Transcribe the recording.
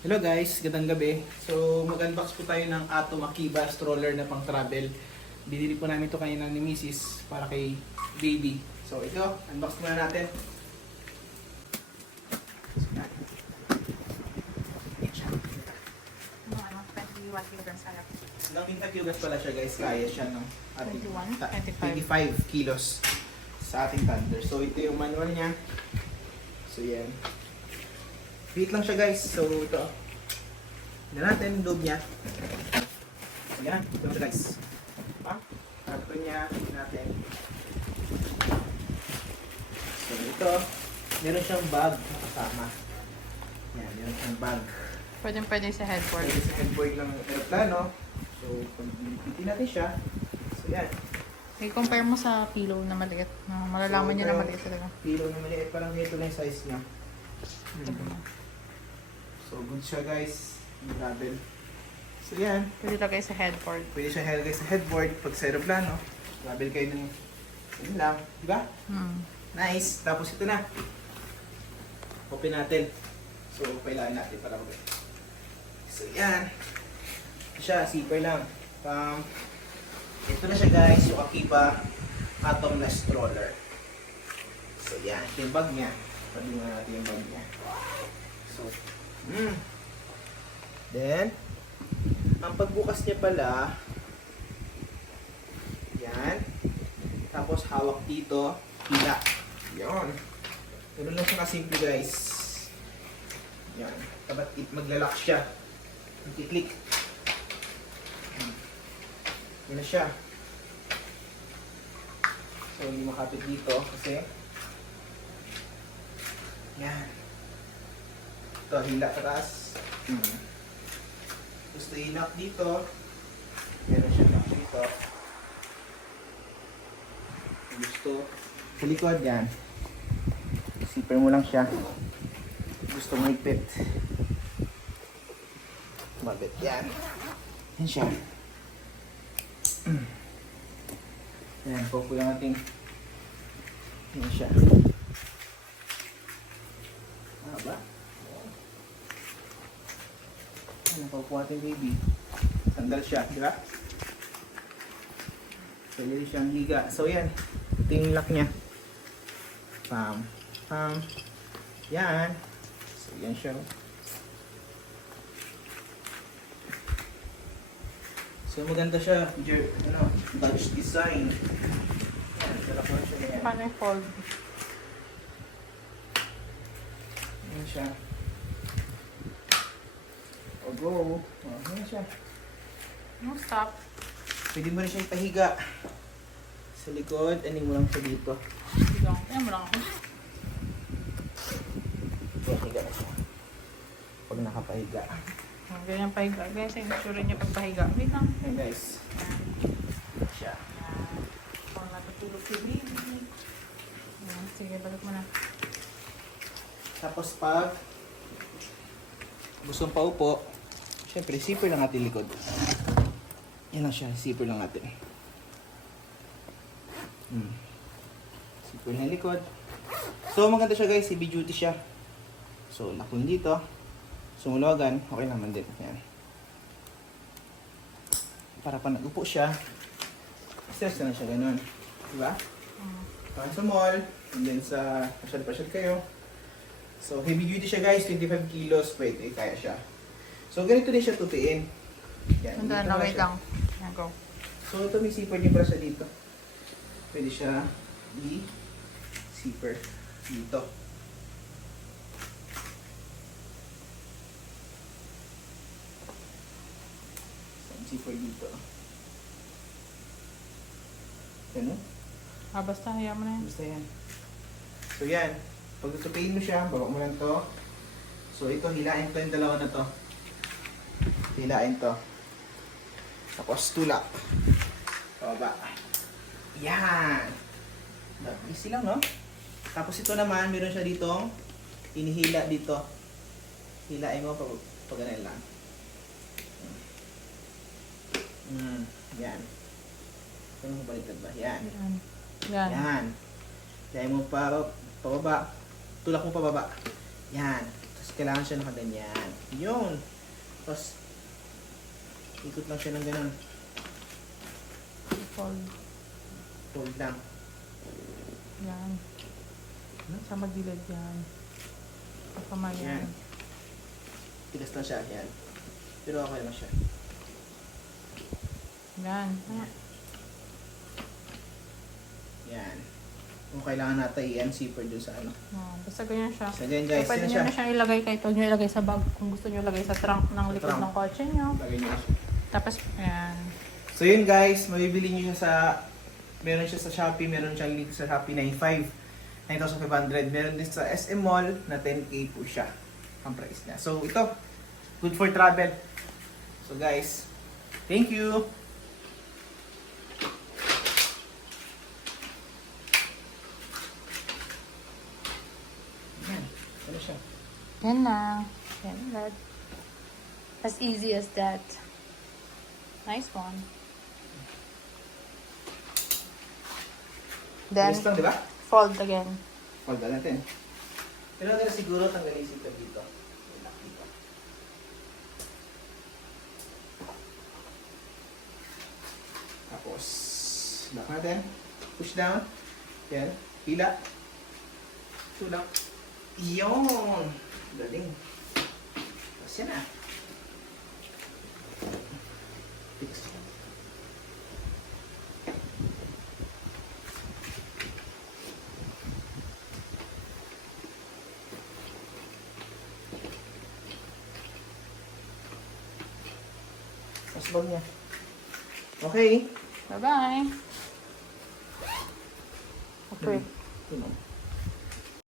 Hello guys, gandang gabi. So, mag-unbox po tayo ng Atom Akiba stroller na pang travel. Binili po namin ito kanina ni Mrs. para kay baby. So, ito, unbox muna natin. 21 kilograms alak. Ilang pintagyugas pala siya guys, kaya siya ng ating 21, ta- 25. 25 kilos sa ating Thunder. So, ito yung manual niya. So, yan. Fit lang siya guys. So, ito. Tignan natin yung loob niya. So, yan. Ito guys. Pa? Karton niya. Natin. So, ito. Meron siyang bag na kasama. Yan, meron siyang bag. Pwede pwede sa headboard. Pwede sa headboard ng aeroplano. So, pag natin siya. So, yan. I-compare mo sa pillow na maliit. Na malalaman So, niya na maliit talaga. Pillow na maliit. Parang ito lang yung size niya. So, good siya guys. Yung travel. So, yan. Pwede lagay sa headboard. Pwede siya ilagay sa headboard pag sa aeroplano. Travel kayo ng yun lang. Diba? Hmm. Nice. Tapos ito na. Open natin. So, kailangan natin para mag So, yan. Ito siya, zipper lang. Um, ito na siya guys, yung Akiba Atom na stroller. So, yan. Ito yung bag niya. Pwede nga natin yung bag niya. So, mm. Then, ang pagbukas niya pala, yan. Tapos hawak dito, hila. Yan. Ganun lang siya kasimple guys. Yan. Tabat maglalak siya. Mag-click. Yan na siya. So, hindi makapit dito kasi yan. Ito, hila sa taas. Hmm. Gusto i-lock dito. Meron siya lock dito. Gusto sa likod yan. Zipper mo lang siya. Gusto mo ipit. Mabit yan. Yan siya. Yan, yung ating yan siya. Ah, ba? Popo ating baby. Sandal siya, di ba? Pwede siyang higa. So, yan. Ito yung lock niya. Pam. Pam. Yan. So, yan siya. So, maganda siya. Jer, ano, Dutch design. Yan, sarap na siya yan. Paano yung fold? Yan siya. Go. O, yan siya. No, stop. Pwede mo rin siya ipahiga. Sa likod, aning mo lang siya dito. Lang. Ayan mo lang ako. Yan, higa na siya. Pag nakapahiga. Oh, Ganyan pahiga. Guys, ay sure niya pagpahiga. Wait lang. Yan guys. Yan siya. Ayan. Kung natutulog si baby. Ayan. Sige, balik mo na. Tapos pag gusto paupo, syempre zipper lang natin likod. Yan lang siya, zipper lang natin. Hmm. Zipper lang likod. So maganda siya guys, heavy duty siya. So mo dito. Sumulagan, okay naman din. Yan. Para pa nagupo siya, stress na siya ganun. Diba? Hmm. Parang sa mall, and then sa pasyal-pasyal kayo. So, heavy duty siya guys, 25 kilos, pwede, kaya siya. So, ganito din siya tutiin. Yan, dito na, wait lang. Go. So, ito may zipper din pala siya dito. Pwede siya i-zipper dito. Zipper dito. Ganun. Ah, basta, hayaan mo na yan. Basta yan. So yan. Pag tutupiin mo siya, baba mo lang to. So ito, hilain ko yung dalawa na to. Hilain to. Tapos tulak. Baba. Yan. Easy lang, no? Tapos ito naman, meron siya ditong inihila dito. Hilain mo pag, pag ganun lang. Mm, yan. Ano mo baliktad ba? Yan. Yan. Yan. Dahil mo pa pababa. Tulak mo pababa. Yan. Tapos kailangan siya nakaganyan. Yun. Tapos, ikot lang siya ng ganun. Fold. Fold lang. Yan. Sa magilid yan. Sa kamay yan. Yan. Tigas lang siya. Yan. Pero okay lang siya. Yan. Ah, Yan. Kung kailangan natin i-unzipper dun sa ano. ah, basta ganyan siya. So, ganyan So, guys. pwede Yan nyo siya. na siyang ilagay kahit huwag nyo ilagay sa bag kung gusto nyo ilagay sa trunk ng Sa likod trunk. ng kotse nyo. Lagay niyo siya. Tapos, ayan. So yun guys, mabibili niyo siya sa meron siya sa Shopee, meron siyang link sa Shopee 95 9,500. Meron din sa SM Mall na 10k po siya ang price niya. So ito, good for travel. So guys, thank you. Yan, ano siya? Yan na. Yan that. As easy as that. Nice one. Then, Bilis lang, di ba? fold again. Hold on natin. Pero na siguro tanggalin si ito dito. Dito. Tapos, lock natin. Push down. Yan. Pila. Tulak. Iyon! Galing. Tapos yan na. Tapos bag niya. Okay. Bye-bye. Okay. No.